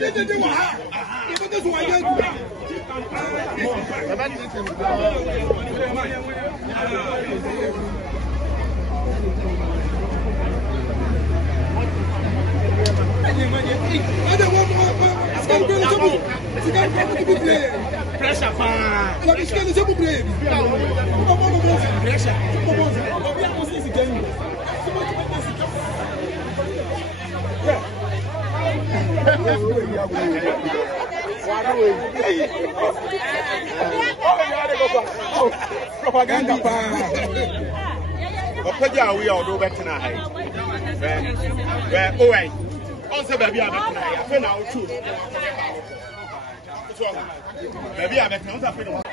Pressure, propaganda. We are all better tonight. Oh, wait. Also, baby, I'm now too. Maybe I'm not a bit of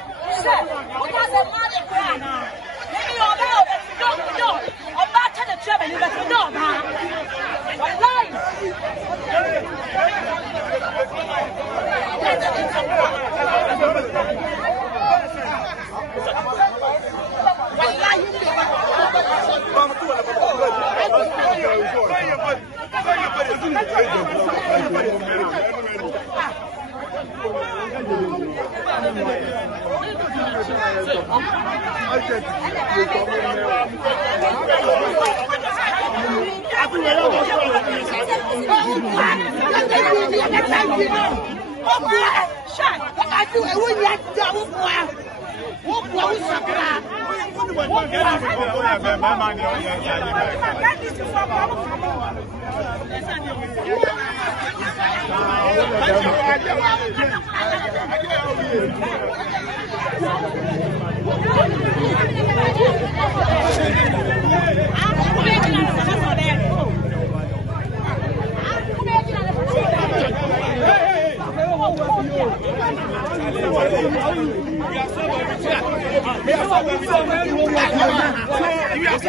we are